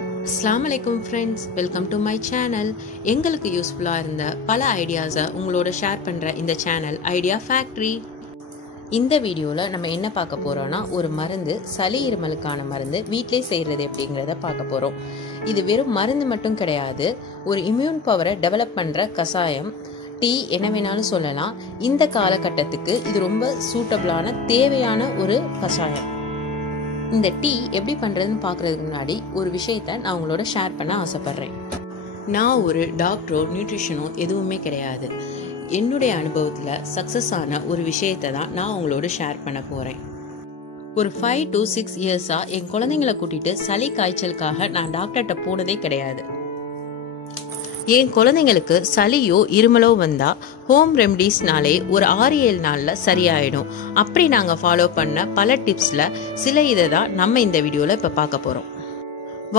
Assalamualaikum friends, welcome to my channel. எங்களுக்கு யூஸ்ஃபுல்லா இருந்த பல ஐடியாஸை உங்களோட ஷேர் பண்ற இந்த சேனல் ஐடியா ஃபேக்டரி. இந்த வீடியோல நம்ம என்ன பார்க்க போறோம்னா ஒரு மருந்து, சளி இருமலுக்கான மருந்து வீட்டிலே செய்யறது எப்படிங்கறத பார்க்க போறோம். இது வெறும் மருந்து மட்டும் கிடையாது, ஒரு இம்யூன் பவரை டெவலப் பண்ற கசாயம், டீ என்ன வேணாலும் சொல்லலாம். இந்த காலகட்டத்துக்கு இது ரொம்ப சூட்டபிளான தேவையான ஒரு கசாயம். இந்த டீ எப்படி பண்றதுன்னு பார்க்கறதுக்கு முன்னாடி ஒரு விஷயத்தை நான் உங்களோட ஷேர் பண்ண ஆசைப்படுறேன். நான் ஒரு டாக்டரோ நியூட்ரிஷனோ எதுவுமே கிடையாது. என்னுடைய அனுபவத்துல சக்சஸ் ஆன ஒரு விஷயத்தை தான் நான் உங்களோட ஷேர் பண்ண போறேன். ஒரு 5 to 6 இயர்ஸா என் குழந்தைங்களை கூட்டிட்டு சளி காய்ச்சலுக்காக நான் டாக்டர்கிட்ட போனதே கிடையாது. என் குழந்தைங்களுக்கு சளியோ இருமலோ வந்தா ஹோம் ரெமடிஸ்னாலே ஒரு 6-7 நாள்ல சரியாயிடும். அப்படி நாங்க ஃபாலோ பண்ண பல டிப்ஸ்ல சில இதை தான் நம்ம இந்த வீடியோல இப்ப பார்க்க போறோம்.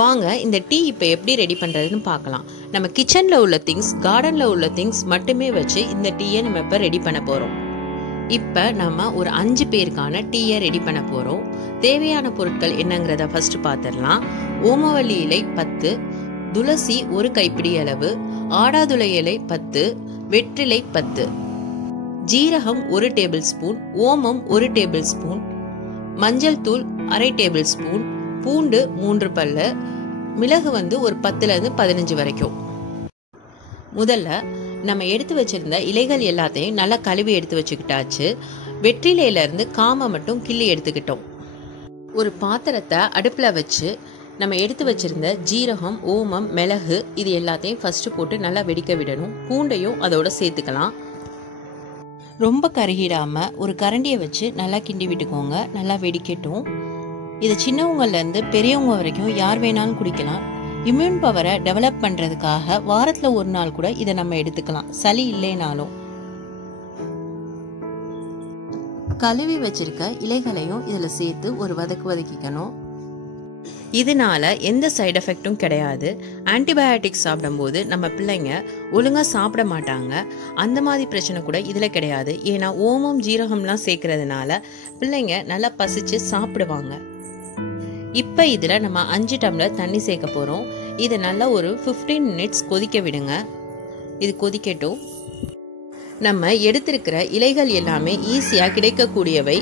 வாங்க இந்த டீ இப்ப எப்படி ரெடி பண்றதுன்னு பார்க்கலாம். நம்ம கிச்சன்ல உள்ள திங்ஸ், கார்டன்ல உள்ள திங்ஸ் மட்டுமே வச்சு இந்த டீயை நம்ம இப்ப ரெடி பண்ண போறோம். இப்ப நம்ம ஒரு 5 பேருக்கான டீயை ரெடி பண்ண போறோம். தேவையான பொருட்கள் என்னங்கிறத ஃபர்ஸ்ட் பார்த்துடலாம். ஓமவல்லி இலை 10, துளசி 1 கைப்பிடி அளவு, ஆடாதுளை இலை 10, வெற்றிலை 10, ஜீரகம் 1 டேபிள் ஸ்பூன், ஓமம் 1 டேபிள் ஸ்பூன், மஞ்சள் தூள் 1/2 டேபிள் ஸ்பூன், பூண்டு 3 பல்லு, மிளகு ஒரு 10ல இருந்து 15 வரைக்கும். முதல்ல நம்ம எடுத்து வச்சிருந்த இலைகள் எல்லாத்தையும் நல்லா கழுவி எடுத்து வச்சுக்கிட்டாச்சு. வெற்றிலையில இருந்து காம மட்டும் கிள்ளி எடுத்துக்கிட்டோம். ஒரு பாத்திரத்தை அடுப்புல வச்சு நம்ம எடுத்து வச்சிருந்த ஜீரகம், ஓமம், மிளகு இது எல்லாத்தையும் ஃபர்ஸ்ட் போட்டு நல்லா வெடிக்க விடணும். பூண்டையும் அதோட சேர்த்துக்கலாம். ரொம்ப கருகிடாம ஒரு கரண்டியை வச்சு நல்லா கிண்டி விட்டுக்கோங்க. நல்லா வெடிக்கட்டும். இது சின்னவங்கல இருந்து பெரியவங்க வரைக்கும் யார் வேணாலும் குடிக்கலாம். இம்யூன் பவரை டெவலப் பண்றதுக்காக வாரத்துல ஒரு நாள் கூட இதை நம்ம எடுத்துக்கலாம், சளி இல்லைனாலும். கழுவி வச்சிருக்க இலைகளையும் இதுல சேர்த்து ஒரு வதக்கிக்கணும். இதனால எந்த சைடு எஃபெக்டும் கிடையாது. ஆன்டிபயோட்டிக்ஸ் சாப்பிடும்போது நம்ம பிள்ளைங்க ஒழுங்கா சாப்பிட மாட்டாங்க. அந்த மாதிரி பிரச்சனை கூட இதுல கிடையாது. ஏன்னா ஓமம், ஜீரகம்லாம் சேர்க்கறதுனால பிள்ளைங்க நல்லா பசிச்சு சாப்பிடுவாங்க. இப்ப இதுல நம்ம 5 டம்ளர் தண்ணி சேர்க்க போறோம். இதை நல்லா ஒரு 15 மினிட்ஸ் கொதிக்க விடுங்க. இது கொதிக்கட்டும். நம்ம எடுத்திருக்கிற இலைகள் எல்லாமே ஈஸியா கிடைக்கக்கூடியவை.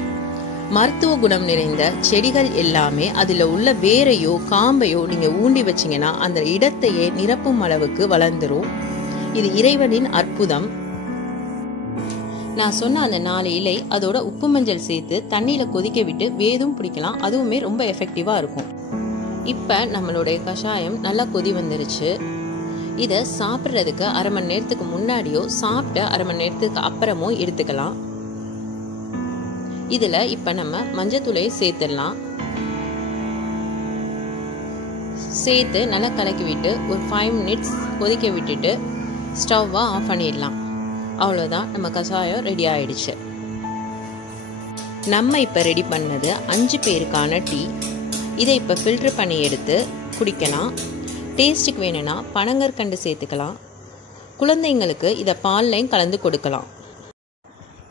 மருத்துவ குணம் நிறைந்த செடிகள் எல்லாமே அதுல உள்ள வேரையோ காம்பையோ நீங்க ஊண்டி வச்சீங்கன்னா அந்த இடத்தையே நிரப்பும் அளவுக்கு வளர்ந்துரும். இது இறைவனின் அற்புதம். நான் சொன்ன அந்த 4 இலை அதோட உப்பு மஞ்சள் சேர்த்து தண்ணியில கொதிக்க விட்டு வேதும் பிடிக்கலாம். அதுவுமே ரொம்ப எஃபெக்டிவா இருக்கும். இப்ப நம்மளுடைய கஷாயம் நல்லா கொதி வந்துருச்சு. இத சாப்பிட்றதுக்கு 1/2 மணி நேரத்துக்கு முன்னாடியோ சாப்பிட்ட 1/2 மணி நேரத்துக்கு அப்புறமோ எடுத்துக்கலாம். இதுல இப்ப நம்ம மஞ்சத்தூளை சேர்த்துடலாம். சேர்த்து நல்லா கலக்கி விட்டு ஒரு 5 மினிட்ஸ் கொதிக்க விட்டுட்டு ஸ்டவ்வை ஆஃப் பண்ணிடலாம். அவ்வளோதான், நம்ம கஷாயம் ரெடி ஆயிடுச்சு. நம்ம இப்ப ரெடி பண்ணது 5 பேருக்கான டீ. இதை இப்ப ஃபில்டர் பண்ணி எடுத்து குடிக்கலாம். டேஸ்ட்டுக்கு வேணும்னா பனங்கற்கண்டு சேர்த்துக்கலாம். குழந்தைங்களுக்கு இதை பால்லையும் கலந்து கொடுக்கலாம்.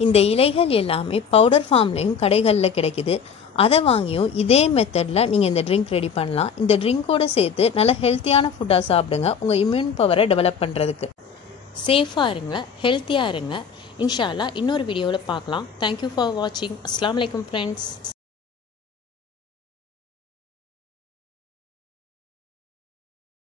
இந்த இலைகள் எல்லாமே பவுடர் ஃபார்ம்லையும் கடைகளில் கிடைக்குது. அதை வாங்கியும் இதே மெத்தடில் நீங்கள் இந்த ட்ரிங்க் ரெடி பண்ணலாம். இந்த ட்ரிங்கோடு சேர்த்து நல்ல ஹெல்த்தியான ஃபுட்டாக சாப்பிடுங்க. உங்கள் இம்யூன் பவரை டெவலப் பண்ணுறதுக்கு. சேஃபாக இருங்க, ஹெல்த்தியாக இருங்க. இன்ஷா அல்லாஹ் இன்னொரு வீடியோவில் பார்க்கலாம். தேங்க்யூ ஃபார் வாட்சிங். அஸ்ஸலாமு அலைக்கும் ஃப்ரெண்ட்ஸ்.